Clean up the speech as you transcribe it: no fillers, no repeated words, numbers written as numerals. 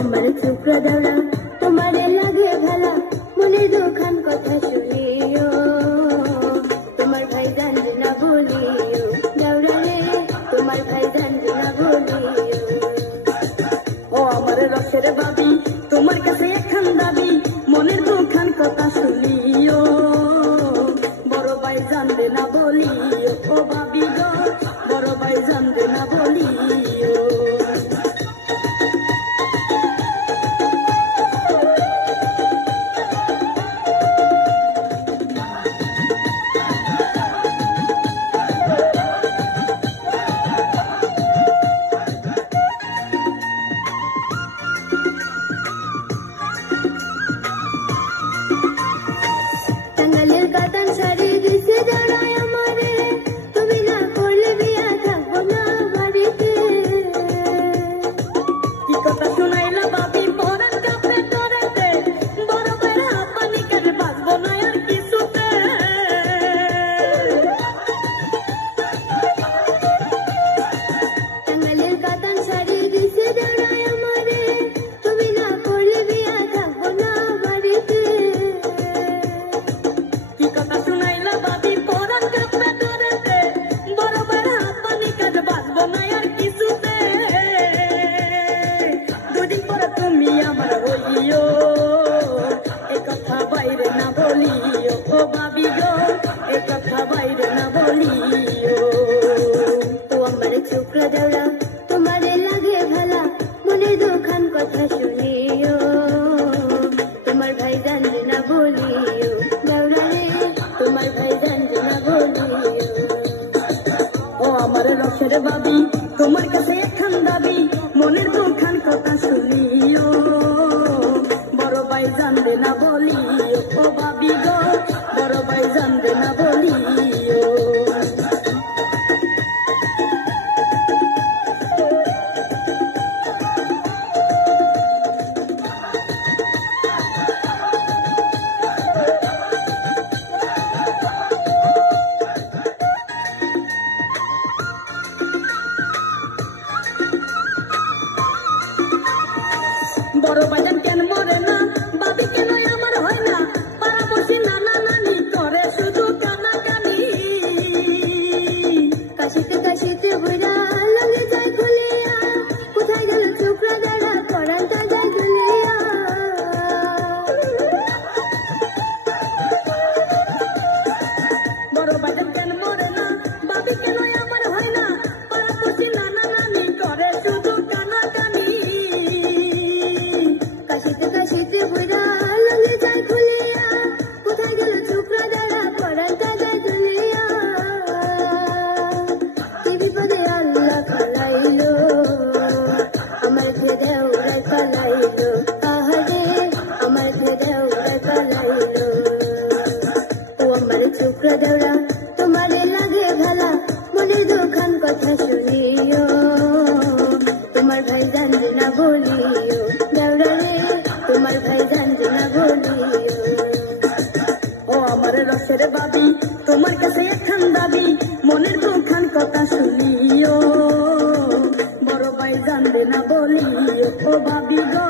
আমার চুকরা দেওয়া তোমারে লাগে ভালা মনের দুখান কথা শুনিও তোমার ভাই জানবে না বলিও দেওরা রে তোমার ভাই জানবে না বলিও ও আমার রসের বাবি তোমার কাছে একখান দাবি মনের দুখান কথা শুনিও বড় ভাই জানবে না বলিও ও বাবি গো বড় ভাই জানবে না বলিও টাঙ্গালের কাতান শাড়ি দিছে দাঁড়ায় আমারে তুমি না করলে বিয়া থাকবো না বাড়িতে কি কথা শুনাইলা বাবি পরান কাপড়ে ধরেতে বড় বেড়া পানি কেটে বাঁচবো না আর কিছুতে টাঙ্গালের কাতান শাড়ি দিছে দাঁড়ায় আমারে তুমি না করলে বিয়া থাকবো না বাড়িতে কি কথা শুনাইলা বাবি পরান কাপড়ে ধরেতে বড় বেড়া পানি কেটে বাঁচবো না আর কিছুতে দুদিন পরে তুমি আমার হইও এ কথা বাইরে না বলিও ও বাবি গো এ কথা বাইরে না বলিও ও আমার চুকরা দেওয়া তোমারে লাগে ভালা মনের দুখান কথা শুনিও তোমার ভাই জানবে না বলিও দেওরা রে তোমার ভাই জানবে না বলিও ও আমার রসের বাবি তোমার কাছে একখান দাবি মনের দুখান কথা শুনিও বড় ভাই জানবে না বলিও ও বাবি গো বড় ভাই জানবে না বলিও বড় বাজান কেন মরে না বাবি কেন আমার হয় না পাড়া বসি নানা নানি করে শুধু কানাকানি কাশিতে কাশিতে বুড়া লগে যায় খুলিয়া কোথায় গেল চুকরা দাঁড়া করানটা যায় ঝুলিয়া বড় বাজান কেন মরে না বাবি কেন আমার হয় না পাড়া বসি নানা নানি করে শুধু কানাকানি কাশিতে কাশিতে বুড়া লগে যায় খুলিয়া কোথায় গেল চুকরা দাঁড়া করানটা যায় ঝুলিয়া কি বিপদে আল্লাহ ফালাইলো আমার ঘেরে উড়াই ফালাইলো আহারে আমার ঘেরে উড়াই ফালাইলো ও আমার চুকরা দেওয়া তোমারে লাগে ভালা মনের দুখান কথা শুনিও তোমার ভাই জানবে না বলিও দেওরা রে তোমার ভাই জানবে না বলিও ও আমার রসের বাবি তোমার কাছে একখান দাবি মনের দুখান কথা শুনিও বড় ভাই জানবে না বলিও ও বাবি গো